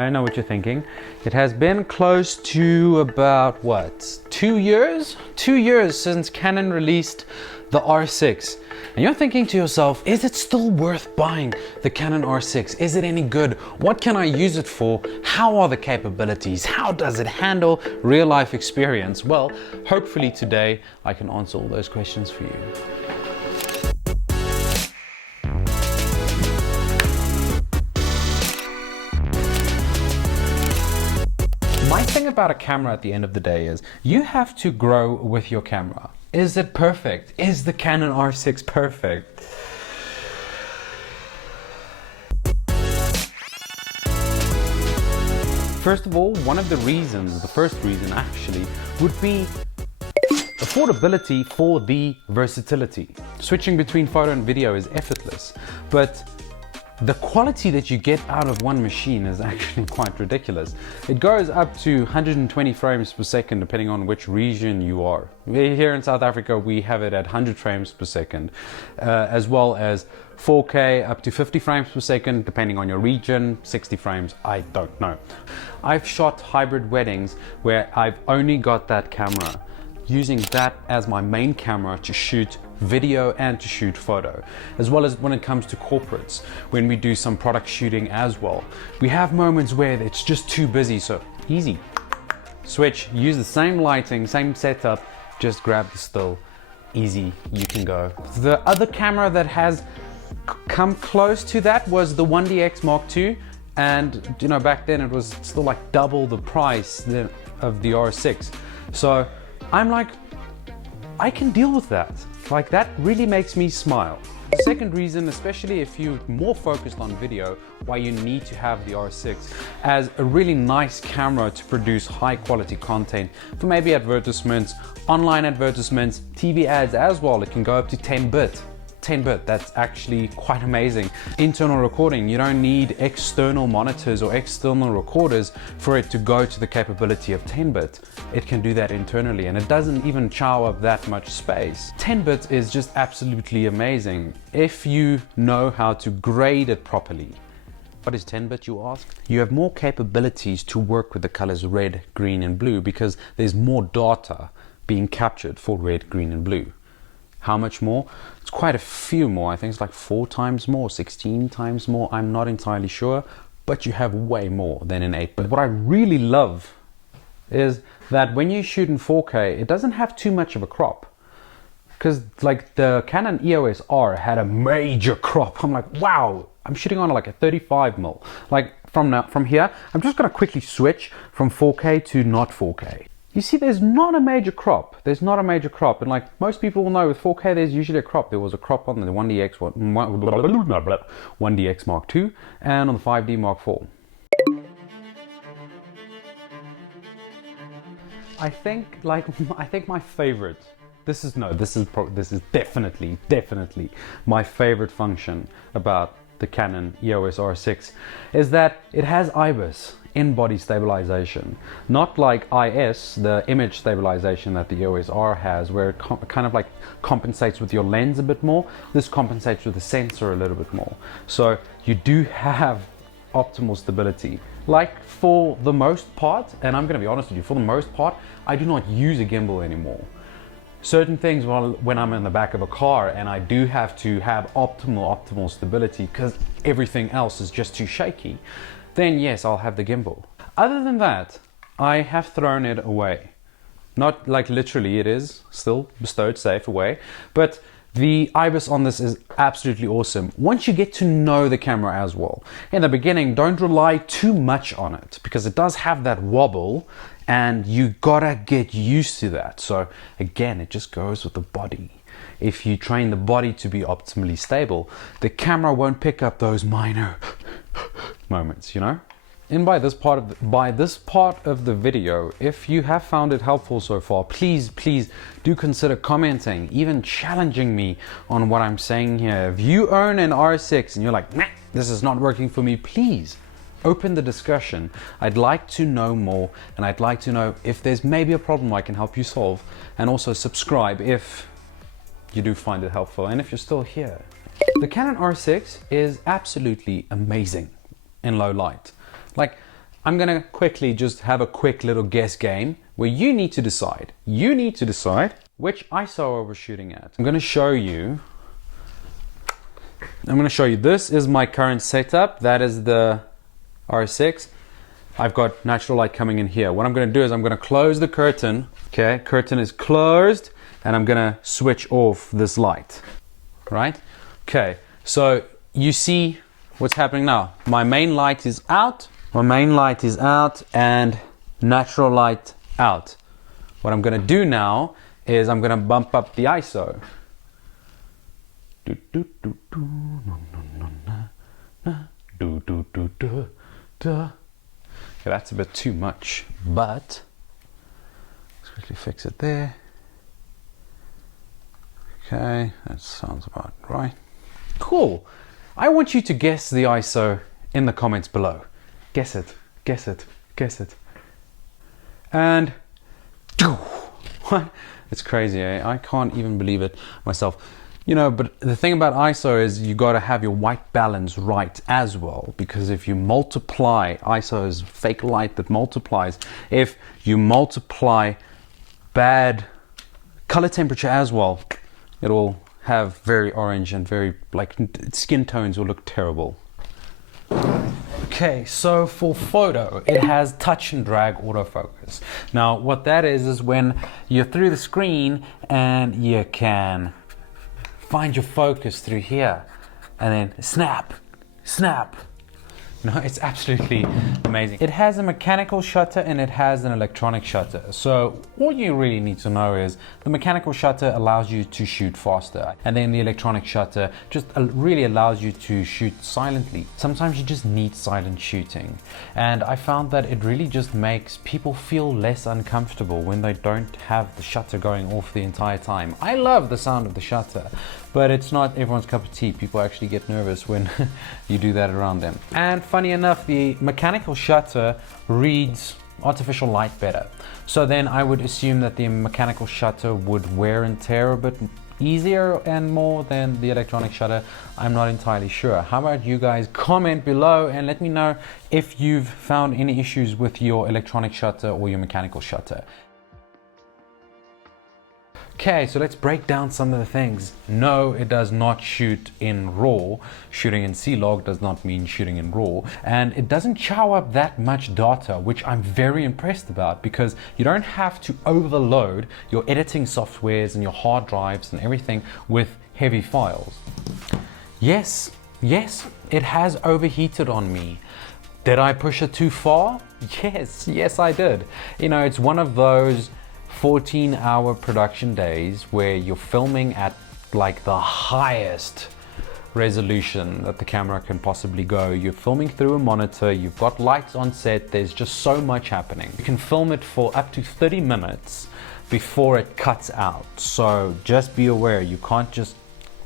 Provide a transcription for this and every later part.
I know what you're thinking. It has been close to about, what, 2 years? 2 years since Canon released the R6. And you're thinking to yourself, is it still worth buying the Canon R6? Is it any good? What can I use it for? How are the capabilities? How does it handle real life experience? Well, hopefully today I can answer all those questions for you. My thing about a camera at the end of the day is you have to grow with your camera. Is it perfect? Is the Canon R6 perfect? First of all, one of the reasons, the first reason actually, would be affordability for the versatility. Switching between photo and video is effortless, but the quality that you get out of one machine is actually quite ridiculous. It goes up to 120 frames per second depending on which region you are. Here in South Africa we have it at 100 frames per second, as well as 4K up to 50 frames per second depending on your region, 60 frames, I don't know. I've shot hybrid weddings where I've only got that camera, using that as my main camera to shoot video and to shoot photo, as well as when it comes to corporates, when we do some product shooting as well. We have moments where it's just too busy, so easy. Switch, use the same lighting, same setup, just grab the still, easy, you can go. The other camera that has come close to that was the 1DX Mark II, and you know, back then it was still like double the price of the R6. So I'm like, I can deal with that. Like, that really makes me smile. Second reason, especially if you're more focused on video, why you need to have the R6 as a really nice camera to produce high quality content for maybe advertisements, online advertisements, TV ads as well. It can go up to 10-bit. 10-bit, that's actually quite amazing. Internal recording, you don't need external monitors or external recorders for it to go to the capability of 10-bit. It can do that internally and it doesn't even chow up that much space. 10-bit is just absolutely amazing if you know how to grade it properly. What is 10-bit, you ask? You have more capabilities to work with the colors red, green and blue because there's more data being captured for red, green and blue. How much more? It's quite a few more. I think it's like 4 times more, 16 times more. I'm not entirely sure, but you have way more than an 8-bit. What I really love is that when you shoot in 4K, it doesn't have too much of a crop. Because like the Canon EOS R had a major crop. I'm like, wow, I'm shooting on like a 35mm. Like from here, I'm just gonna quickly switch from 4K to not 4K. You see, there's not a major crop. There's not a major crop. And like most people will know, with 4K, there's usually a crop. There was a crop on the 1DX Mark II and on the 5D Mark IV. I think my favorite, this is definitely my favorite function about the Canon EOS R6 is that it has IBIS, in-body stabilization, not like IS, the image stabilization that the EOS R has, where it kind of like compensates with your lens a bit more. This compensates with the sensor a little bit more. So you do have optimal stability. Like for the most part, and I'm going to be honest with you, for the most part, I do not use a gimbal anymore. Certain things, when I'm in the back of a car and I do have to have optimal stability because everything else is just too shaky, then yes, I'll have the gimbal. Other than that, I have thrown it away. Not like literally, it is still bestowed safe away, but the IBIS on this is absolutely awesome once you get to know the camera as well. In the beginning, don't rely too much on it because it does have that wobble and you gotta get used to that. So again, it just goes with the body. If you train the body to be optimally stable, the camera won't pick up those minor moments, you know? And by this part of the video, if you have found it helpful so far, please do consider commenting, even challenging me on what I'm saying here. If you own an R6 and you're like, nah, this is not working for me, please open the discussion. I'd like to know more, and I'd like to know if there's maybe a problem I can help you solve, and also subscribe if you do find it helpful and if you're still here. The Canon R6 is absolutely amazing in low light. Like, I'm gonna quickly just have a quick little guess game where you need to decide. You need to decide which ISO we're shooting at. I'm gonna show you. This is my current setup. That is the R6. I've got natural light coming in here. What I'm gonna do is I'm gonna close the curtain. Okay, curtain is closed, and I'm gonna switch off this light, right? Okay, so you see what's happening now. My main light is out. My main light is out and natural light out. What I'm gonna do now is I'm gonna bump up the ISO. Okay, that's a bit too much, but let's quickly fix it there. Okay, that sounds about right. Cool. I want you to guess the ISO in the comments below. Guess it, guess it, guess it. And what? It's crazy, eh? I can't even believe it myself. You know, but the thing about ISO is you got to have your white balance right as well, because if you multiply, ISO is fake light that multiplies. If you multiply bad color temperature as well, it will have very orange and very, like, skin tones will look terrible. Okay, so for photo, it has touch and drag autofocus. Now, what that is when you're through the screen and you can find your focus through here and then snap, snap. No, it's absolutely amazing. It has a mechanical shutter and it has an electronic shutter. So all you really need to know is the mechanical shutter allows you to shoot faster, and then the electronic shutter just really allows you to shoot silently. Sometimes you just need silent shooting. And I found that it really just makes people feel less uncomfortable when they don't have the shutter going off the entire time. I love the sound of the shutter, but it's not everyone's cup of tea. People actually get nervous when you do that around them. And funny enough, the mechanical shutter reads artificial light better. So then I would assume that the mechanical shutter would wear and tear a bit easier and more than the electronic shutter. I'm not entirely sure. How about you guys? Comment below and let me know if you've found any issues with your electronic shutter or your mechanical shutter. Okay, so let's break down some of the things. No, it does not shoot in RAW. Shooting in C-Log does not mean shooting in RAW. And it doesn't chow up that much data, which I'm very impressed about, because you don't have to overload your editing softwares and your hard drives and everything with heavy files. Yes, it has overheated on me. Did I push it too far? Yes, I did. You know, it's one of those 14-hour production days where you're filming at like the highest resolution that the camera can possibly go. You're filming through a monitor, you've got lights on set, there's just so much happening. You can film it for up to 30 minutes before it cuts out. So just be aware, you can't just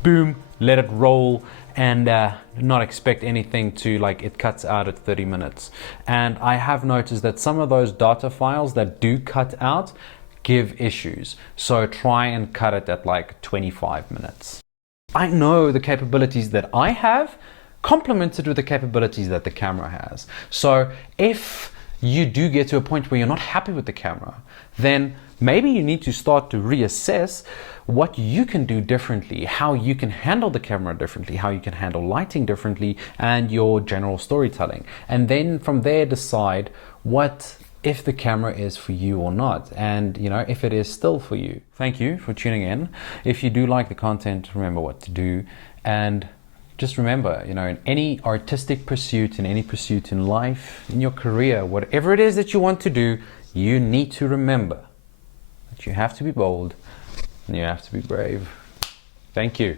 boom, let it roll and not expect anything to, like, it cuts out at 30 minutes. And I have noticed that some of those data files that do cut out give issues. So try and cut it at like 25 minutes. I know the capabilities that I have complemented with the capabilities that the camera has. So if you do get to a point where you're not happy with the camera, then maybe you need to start to reassess what you can do differently, how you can handle the camera differently, how you can handle lighting differently, and your general storytelling. And then from there decide if the camera is for you or not, and you know, if it is still for you. Thank you for tuning in. If you do like the content, remember what to do, and just remember, you know, in any artistic pursuit, in any pursuit in life, in your career, whatever it is that you want to do, you need to remember that you have to be bold and you have to be brave. Thank you.